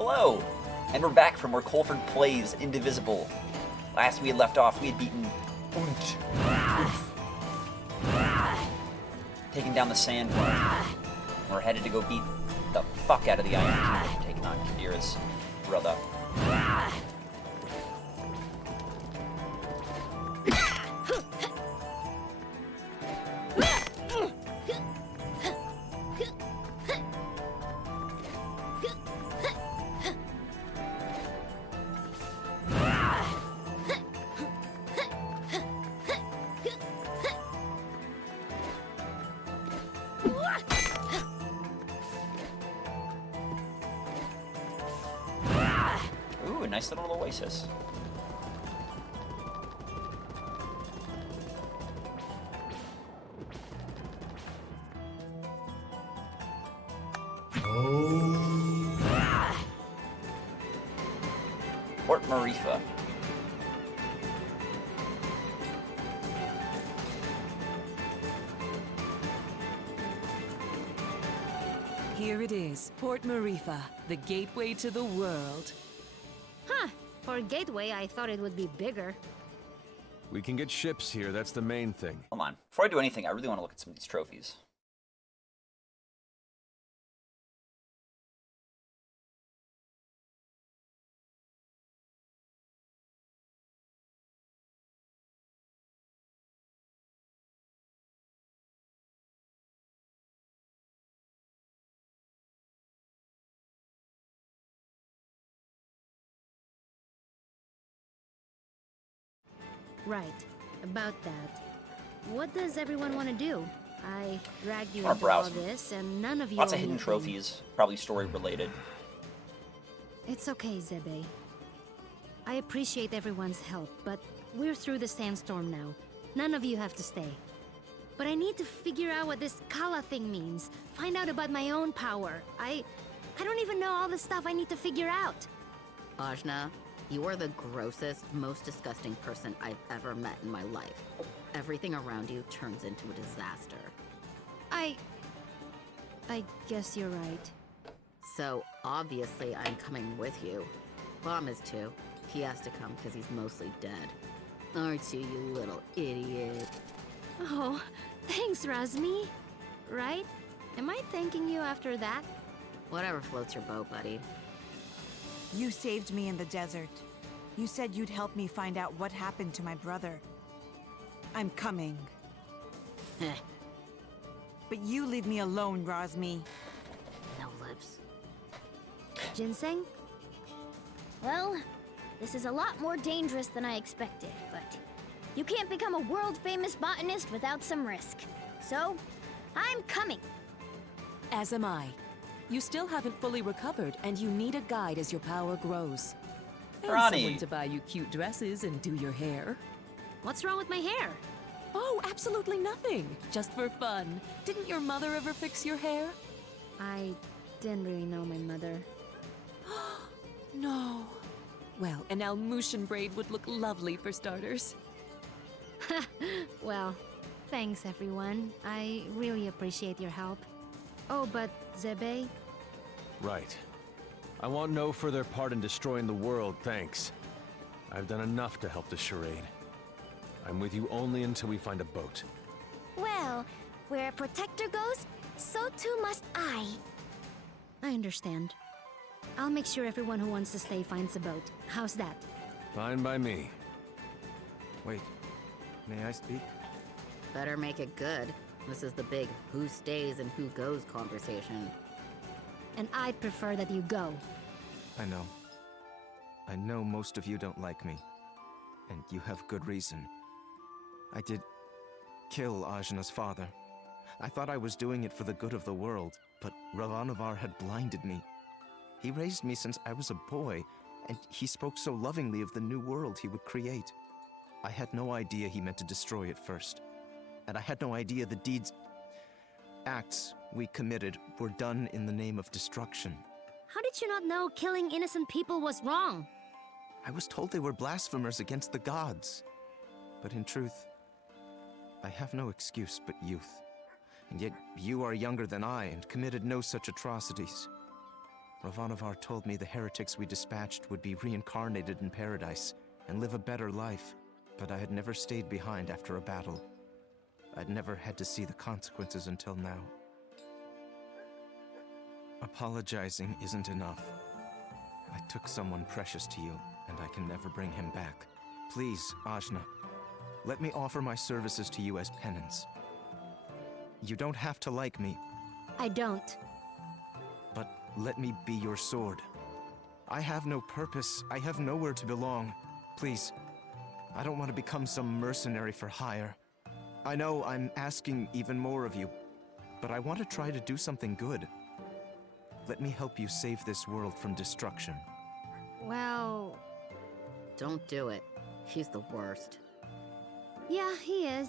Hello, and we're back from where Coleford plays Indivisible. Last we had left off, we had beaten taking down the sand. We're headed to go beat the fuck out of the Iron King, taking on Kadira's brother. Ooh, a nice little oasis. Port Maerifa. Here it is, Port Maerifa, the gateway to the world. Huh. For a gateway, I thought it would be bigger. We can get ships here, that's the main thing. Hold on. Before I do anything, I really want to look at some of these trophies. Right. About that. What does everyone want to do? I dragged you Wanna into all browse. this, and none of you Lots owe of hidden anything. trophies, probably story related. It's okay, Zebe. I appreciate everyone's help, but we're through the sandstorm now. None of you have to stay. But I need to figure out what this Kala thing means. Find out about my own power. I don't even know all the stuff I need to figure out. Ajna, you are the grossest, most disgusting person I've ever met in my life. Everything around you turns into a disaster. I guess you're right. So, obviously, I'm coming with you. Bomb is too. He has to come because he's mostly dead. Aren't you, you little idiot? Oh, thanks, Razmi. Right? Am I thanking you after that? Whatever floats your boat, buddy. You saved me in the desert. You said you'd help me find out what happened to my brother. I'm coming. Heh, But you leave me alone, Razmi. no lips. Ginseng? Well, this is a lot more dangerous than I expected, but you can't become a world-famous botanist without some risk. So, I'm coming. As am I. You still haven't fully recovered, and you need a guide as your power grows. And Ronnie. someone to buy you cute dresses and do your hair. What's wrong with my hair? Oh, absolutely nothing. Just for fun. Didn't your mother ever fix your hair? I didn't really know my mother. No. Well, an Almushan braid would look lovely for starters. Well, thanks everyone. I really appreciate your help. Oh, but Zebe? Right. I want no further part in destroying the world, thanks. I've done enough to help the charade. I'm with you only until we find a boat. Well, where a protector goes, so too must I. I understand. I'll make sure everyone who wants to stay finds a boat. How's that? Fine by me. Wait, may I speak? Better make it good. This is the big who stays and who goes conversation. And I'd prefer that you go. I know. I know most of you don't like me. And you have good reason. I did kill Ajna's father. I thought I was doing it for the good of the world, but Ravanavar had blinded me. He raised me since I was a boy, and he spoke so lovingly of the new world he would create. I had no idea he meant to destroy it first. And I had no idea the acts we committed were done in the name of destruction. How did you not know killing innocent people was wrong? I was told they were blasphemers against the gods. But in truth, I have no excuse but youth. And yet you are younger than I and committed no such atrocities. Ivanovar told me the heretics we dispatched would be reincarnated in paradise and live a better life, but I had never stayed behind after a battle. I'd never had to see the consequences until now. Apologizing isn't enough. I took someone precious to you, and I can never bring him back. Please, Ajna, let me offer my services to you as penance. You don't have to like me, I don't. but let me be your sword. I have no purpose. I have nowhere to belong. Please, I don't want to become some mercenary for hire. I know I'm asking even more of you, but I want to try to do something good. Let me help you save this world from destruction. Well, Don't do it. He's the worst. yeah, he is.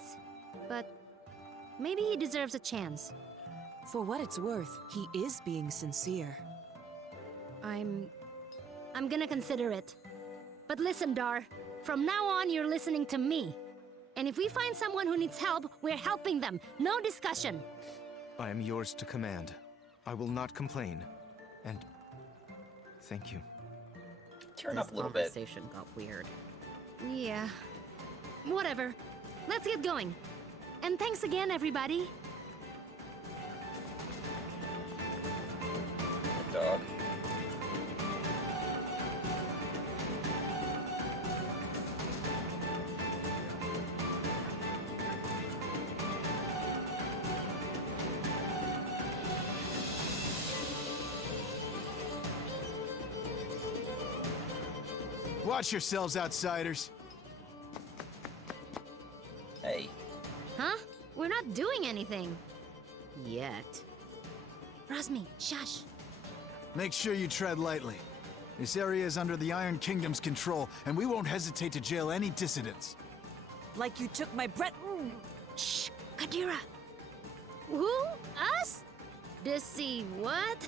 But maybe he deserves a chance. For what it's worth, he is being sincere. I'm gonna consider it. But listen, Dar. From now on, you're listening to me. And if we find someone who needs help, we're helping them. No discussion. I am yours to command. I will not complain. And thank you. Turn This up a little bit. conversation got weird. Yeah. Whatever. Let's get going. And thanks again, everybody. Dog. Watch yourselves, outsiders. Hey. Huh? We're not doing anything. Yet. Rasmi, shush. Make sure you tread lightly. This area is under the Iron Kingdom's control, and we won't hesitate to jail any dissidents. Like you took my breath. Shh, Kadira. Who? Us? Dissy, what?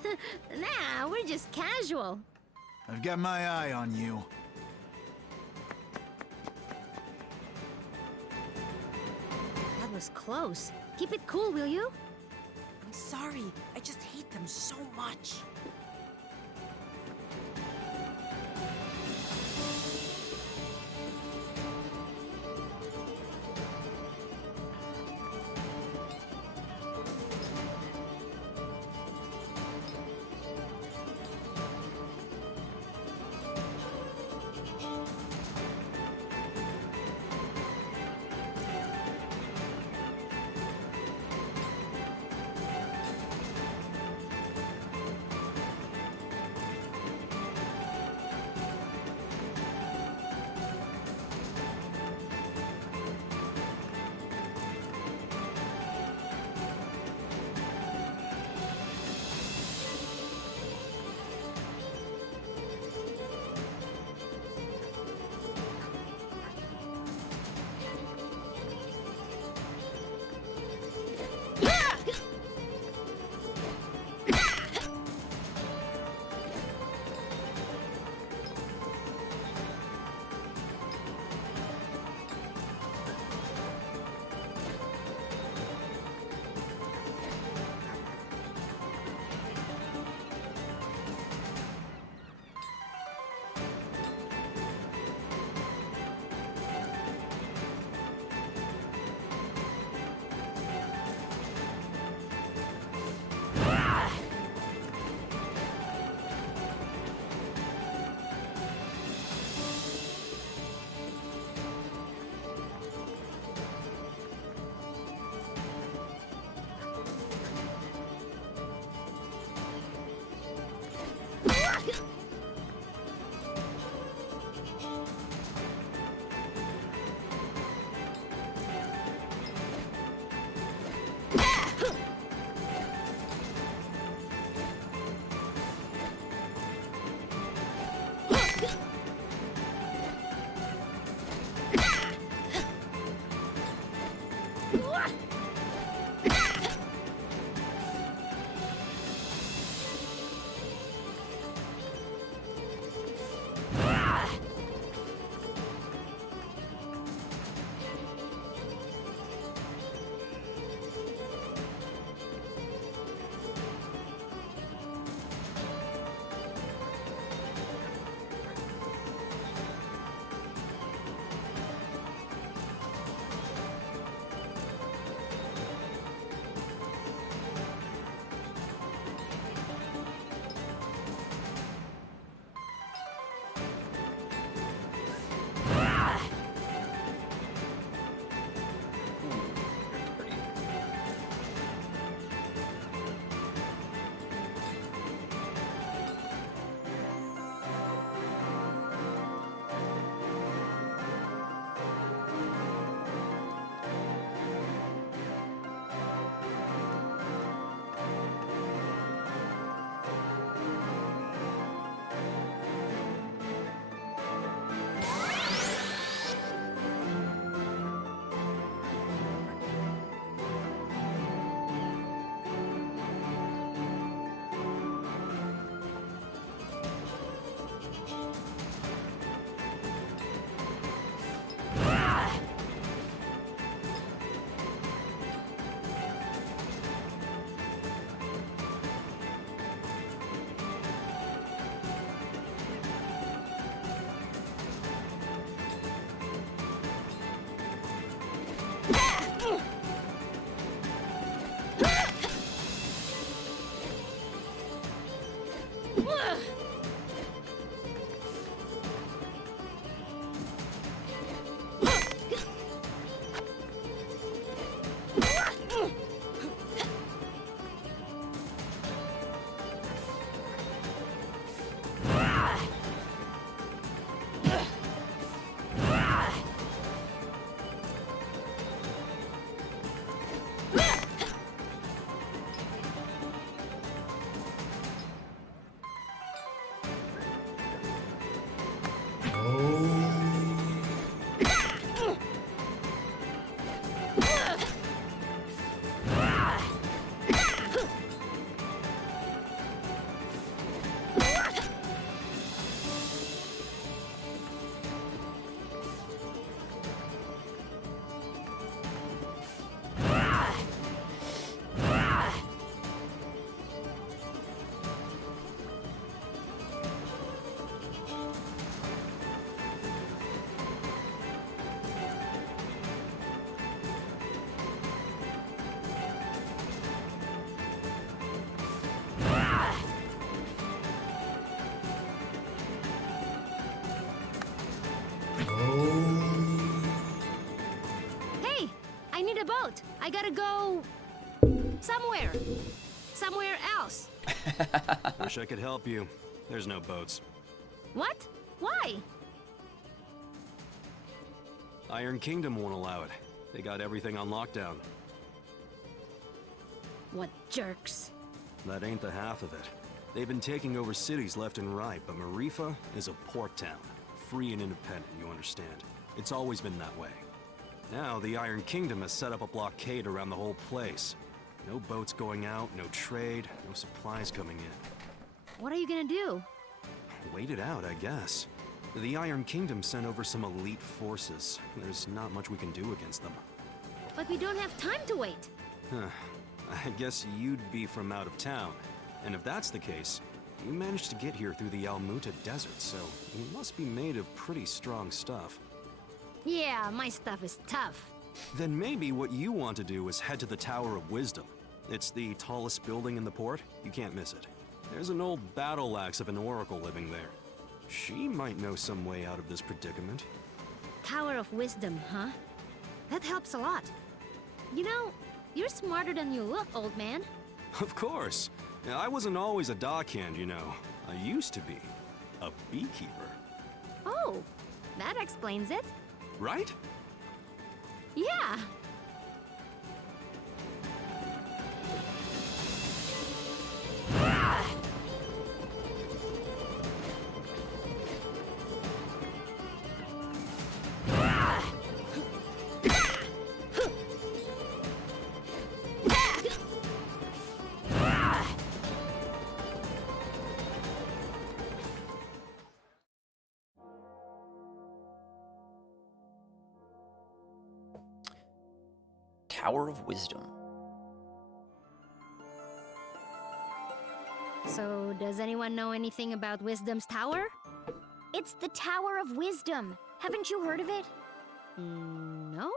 Nah, we're just casual. I've got my eye on you. That was close. Keep it cool, will you? I'm sorry. I just hate them so much. Hey, I need a boat. I gotta go somewhere. Somewhere else. Wish I could help you. There's no boats. What? Why? Iron Kingdom won't allow it. They got everything on lockdown. What jerks. That ain't the half of it. They've been taking over cities left and right, but Maerifa is a port town. Free and independent, you understand. It's always been that way. Now, the Iron Kingdom has set up a blockade around the whole place. No boats going out, no trade, no supplies coming in. What are you gonna do? Wait it out, I guess. The Iron Kingdom sent over some elite forces. There's not much we can do against them. But we don't have time to wait. I guess you'd be from out of town. And if that's the case, you managed to get here through the Almuta Desert, so you must be made of pretty strong stuff. Yeah, my stuff is tough. Then maybe what you want to do is head to the Tower of Wisdom. It's the tallest building in the port. You can't miss it. There's an old battle axe of an oracle living there. She might know some way out of this predicament. Tower of Wisdom, huh? That helps a lot. You know, you're smarter than you look, old man. Of course. I wasn't always a dockhand, you know. I used to be. A beekeeper. Oh, that explains it. Right? Yeah. Tower of Wisdom. So, does anyone know anything about Wisdom's Tower? It's the Tower of Wisdom. Haven't you heard of it? No?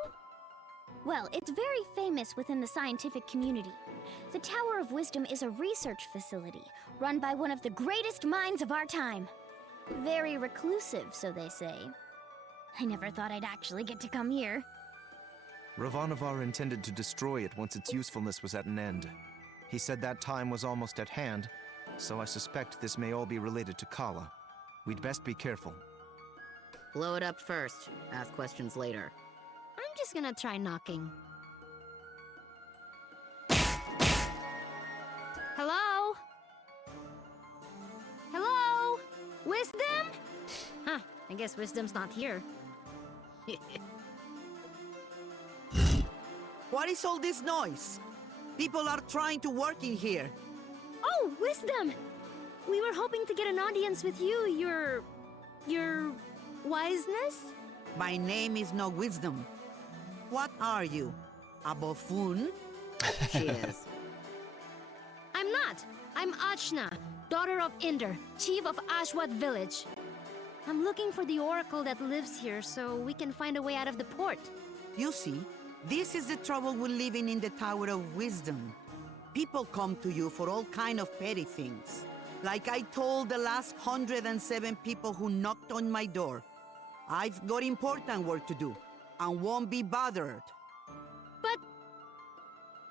Well, it's very famous within the scientific community. The Tower of Wisdom is a research facility run by one of the greatest minds of our time. Very reclusive, so they say. I never thought I'd actually get to come here. Ravanavar intended to destroy it once its usefulness was at an end. He said that time was almost at hand, so I suspect this may all be related to Kala. We'd best be careful. Blow it up first. Ask questions later. I'm just gonna try knocking. Hello? Hello? Wisdom? Huh, I guess Wisdom's not here. What is all this noise? People are trying to work in here. Oh, Wisdom! We were hoping to get an audience with you, your wiseness? My name is no Wisdom. What are you? A buffoon? She is. I'm not. I'm Achna, daughter of Inder, chief of Ashwat village. I'm looking for the oracle that lives here so we can find a way out of the port. You see, this is the trouble with living in the Tower of Wisdom. People come to you for all kind of petty things. Like I told the last 107 people who knocked on my door, I've got important work to do, and won't be bothered.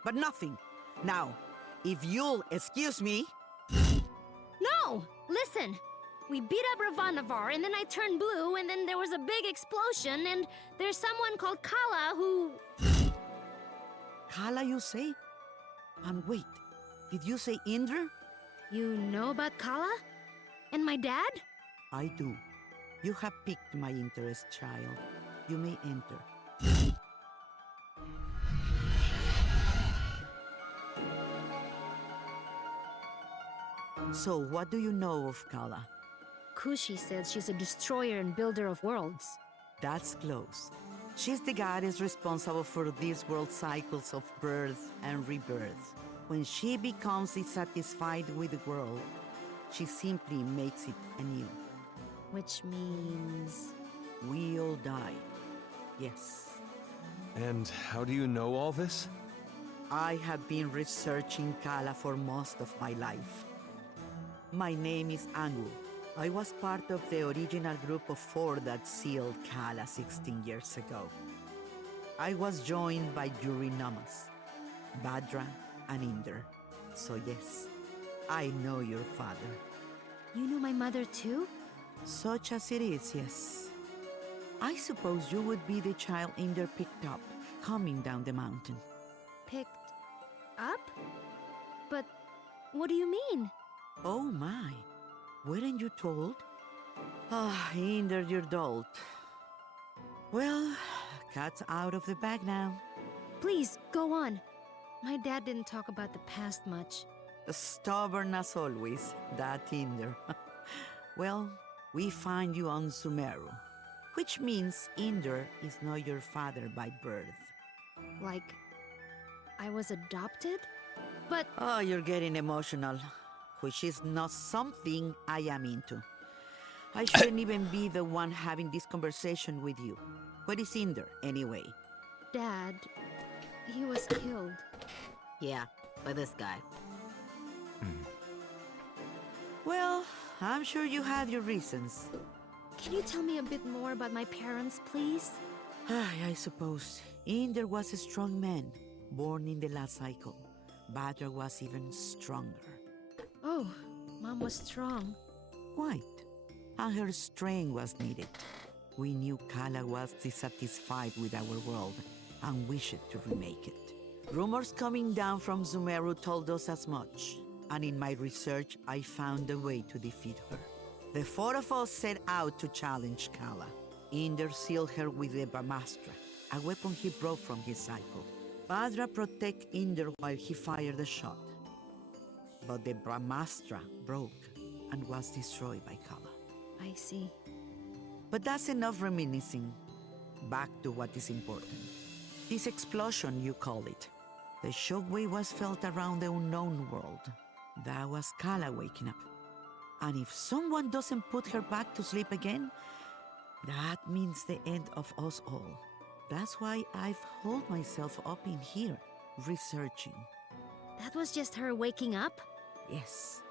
But nothing. Now, if you'll excuse me... No! Listen! We beat up Ravanavar, and then I turned blue, and then there was a big explosion, and there's someone called Kala who... Kala, you say? And wait, did you say Indra? You know about Kala? And my dad? I do. You have piqued my interest, child. You may enter. So, what do you know of Kala? Kushi says she's a destroyer and builder of worlds. That's close. She's the goddess responsible for these world cycles of birth and rebirth. When she becomes dissatisfied with the world, she simply makes it anew. Which means... We all die. Yes. And how do you know all this? I have been researching Kala for most of my life. My name is Angwu. I was part of the original group of 4 that sealed Kala 16 years ago. I was joined by Namas, Badra, and Inder. So yes, I know your father. You know my mother too? Such as it is, yes. I suppose you would be the child Inder picked up, coming down the mountain. Picked up? But what do you mean? Oh my, weren't you told? Ah, Inder, you're dolt. Well, cat's out of the bag now. Please, go on. My dad didn't talk about the past much. Stubborn as always, that Inder. Well, we find you on Sumeru, which means Inder is not your father by birth. Like, I was adopted? But... Oh, you're getting emotional, which is not something I am into. I shouldn't even be the one having this conversation with you. Where is Inder, anyway? Dad, he was killed. Yeah, by this guy. Well, I'm sure you had your reasons. Can you tell me a bit more about my parents, please? I suppose. Inder was a strong man, born in the last cycle. Badra was even stronger. Oh, Mom was strong. Quite. And her strength was needed. We knew Kala was dissatisfied with our world and wished to remake it. Rumors coming down from Sumeru told us as much, and in my research I found a way to defeat her. The 4 of us set out to challenge Kala. Inder sealed her with the Brahmastra, a weapon he brought from his cycle. Badra protected Inder while he fired the shot. But the Brahmastra broke and was destroyed by Kala. I see. But that's enough reminiscing. Back to what is important. This explosion, you call it. The shockwave was felt around the unknown world. That was Kala waking up. And if someone doesn't put her back to sleep again, that means the end of us all. That's why I've holed myself up in here, researching. That was just her waking up? Yes.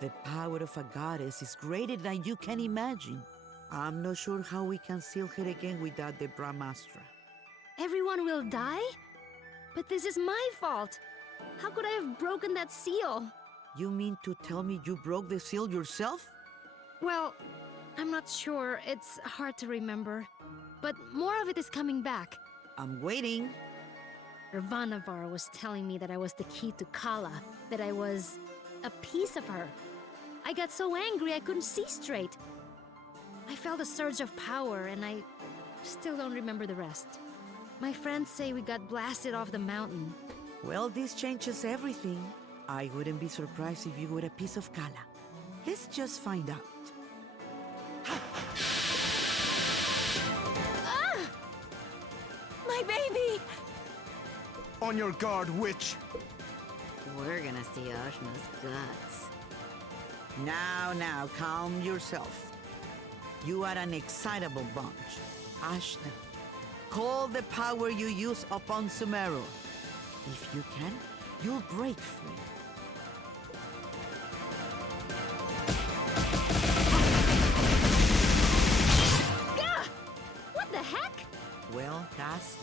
The power of a goddess is greater than you can imagine. I'm not sure how we can seal her again without the Brahmastra. Everyone will die? But this is my fault. How could I have broken that seal? You mean to tell me you broke the seal yourself? Well, I'm not sure. It's hard to remember. But more of it is coming back. I'm waiting. Ravanavar was telling me that I was the key to Kala, that I was a piece of her. I got so angry I couldn't see straight. I felt a surge of power, and I still don't remember the rest. My friends say we got blasted off the mountain. Well, this changes everything. I wouldn't be surprised if you were a piece of Kala. Let's just find out. Ah! My baby! On your guard, witch! We're gonna see Ajna's guts. Now, calm yourself. You are an excitable bunch. Ashna, call the power you use upon Sumeru. If you can, you'll break free.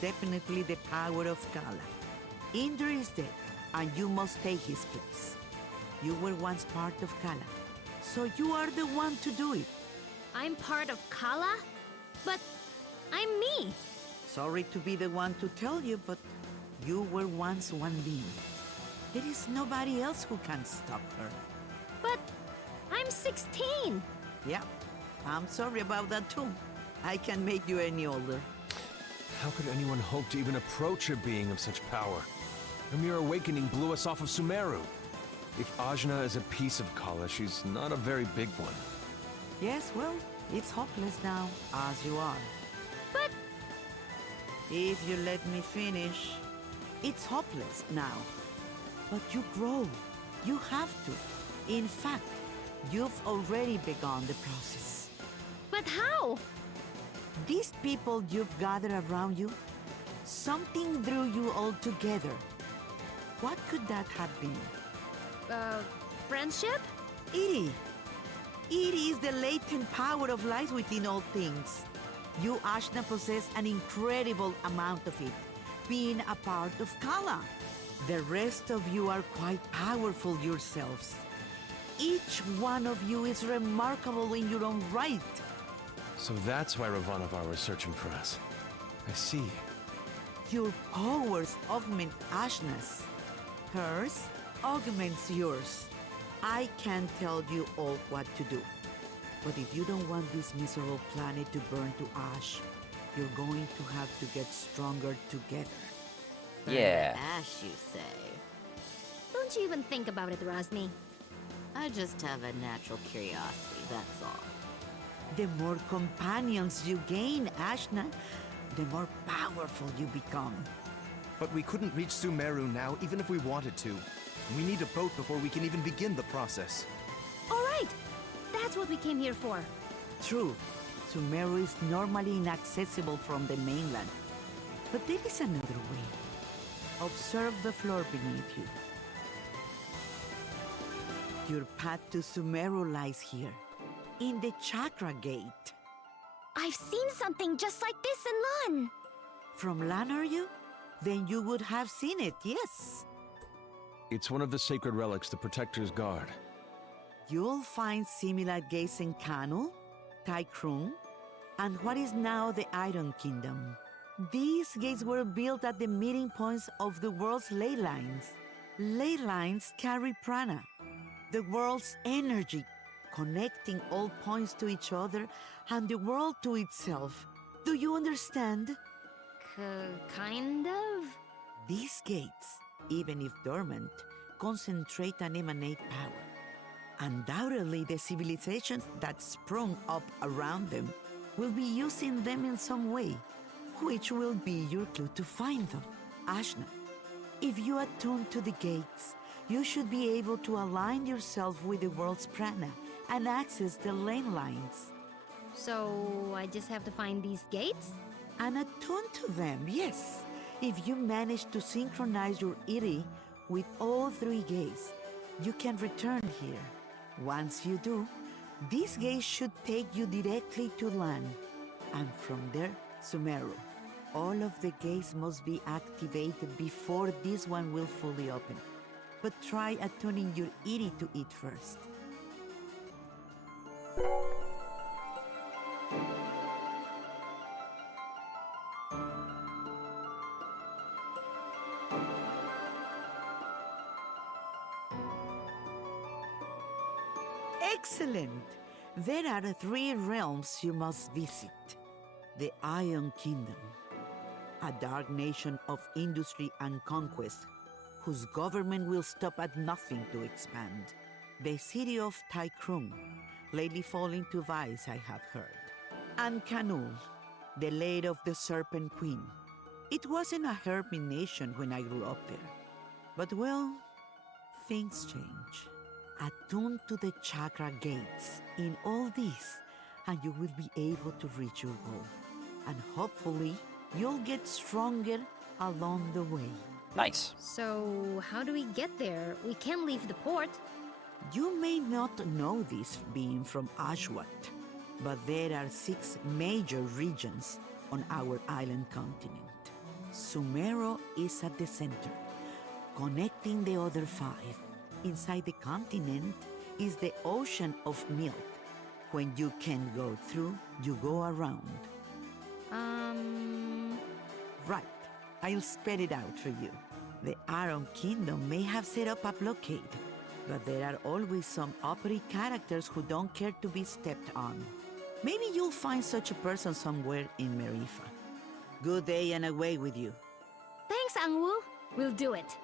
definitely the power of Kala. Indra is dead, and you must take his place. You were once part of Kala, so you are the one to do it. I'm part of Kala? But I'm me! Sorry to be the one to tell you, but you were once one being. There is nobody else who can stop her. But I'm 16! Yeah, I'm sorry about that too. I can make you any older. How could anyone hope to even approach a being of such power? A mere awakening blew us off of Sumeru. If Ajna is a piece of Kala, she's not a very big one. Yes, well, it's hopeless now, as you are. But if you let me finish, it's hopeless now. But you grow. You have to. In fact, you've already begun the process. But how? These people you've gathered around you, something drew you all together. What could that have been? Friendship? Iri. Iri is the latent power of life within all things. You, Ashna, possess an incredible amount of it, being a part of Kala. The rest of you are quite powerful yourselves. Each one of you is remarkable in your own right. So that's why Ravanavar was searching for us. I see. Your powers augment Ashna's. Hers augments yours. I can tell you all what to do. But if you don't want this miserable planet to burn to ash, you're going to have to get stronger together. Yeah. Ash, you say? Don't you even think about it, Rosmi. I just have a natural curiosity, that's all. The more companions you gain, Ashna, the more powerful you become. But we couldn't reach Sumeru now, even if we wanted to. We need a boat before we can even begin the process. All right! That's what we came here for. True, Sumeru is normally inaccessible from the mainland. But there is another way. Observe the floor beneath you. Your path to Sumeru lies here, in the Chakra Gate. I've seen something just like this in Lun. From Lan, are you? Then you would have seen it, yes. It's one of the sacred relics the Protectors guard. You'll find similar gates in Kanu, Taikrung, and what is now the Iron Kingdom. These gates were built at the meeting points of the world's ley lines. Ley lines carry prana, the world's energy, connecting all points to each other and the world to itself. Do you understand? Kind of? These gates, even if dormant, concentrate and emanate power. Undoubtedly, the civilizations that sprung up around them will be using them in some way, which will be your clue to find them. Ashna, if you attune to the gates, you should be able to align yourself with the world's prana and access the lane lines. So I just have to find these gates? And attune to them, yes. If you manage to synchronize your Iri with all three gates, you can return here. Once you do, these gates should take you directly to Lan, and from there, Sumeru. All of the gates must be activated before this one will fully open. But try attuning your Iri to it first. Excellent! There are 3 realms you must visit. The Iron Kingdom, a dark nation of industry and conquest, whose government will stop at nothing to expand. The city of Taikrung, lately falling to vice, I have heard. And Kanu, the land of the Serpent Queen. It wasn't a hermit nation when I grew up there. But well, things change. Attune to the chakra gates in all this, and you will be able to reach your goal. And hopefully, you'll get stronger along the way. Nice. So, how do we get there? We can't leave the port. You may not know this being from Ashwat, but there are 6 major regions on our island continent. Sumeru is at the center, connecting the other 5. Inside the continent is the ocean of milk. When you can't go through, you go around. Right. I'll spread it out for you. The Iron Kingdom may have set up a blockade, but there are always some uppity characters who don't care to be stepped on. Maybe you'll find such a person somewhere in Maerifa. Good day and away with you. Thanks, Angwu. We'll do it.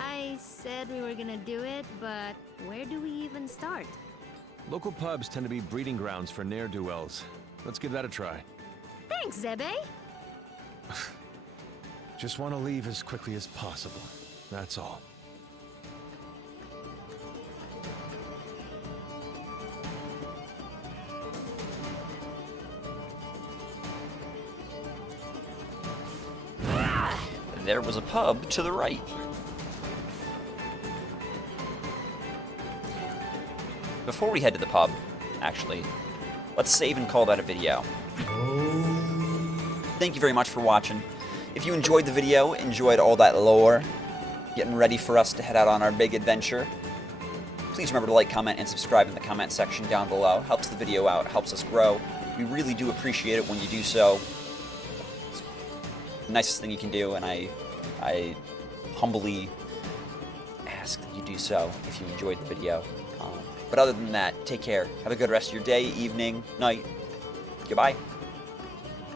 I said we were gonna do it, but where do we even start? Local pubs tend to be breeding grounds for ne'er-do-wells. Let's give that a try. Thanks, Zebe. Just want to leave as quickly as possible. That's all. There was a pub to the right. Before we head to the pub, actually, let's save and call that a video. Thank you very much for watching. If you enjoyed the video, enjoyed all that lore, getting ready for us to head out on our big adventure, please remember to like, comment, and subscribe in the comment section down below. Helps the video out, helps us grow. We really do appreciate it when you do so. It's the nicest thing you can do, and I humbly ask that you do so if you enjoyed the video. But other than that, take care. Have a good rest of your day, evening, night. Goodbye.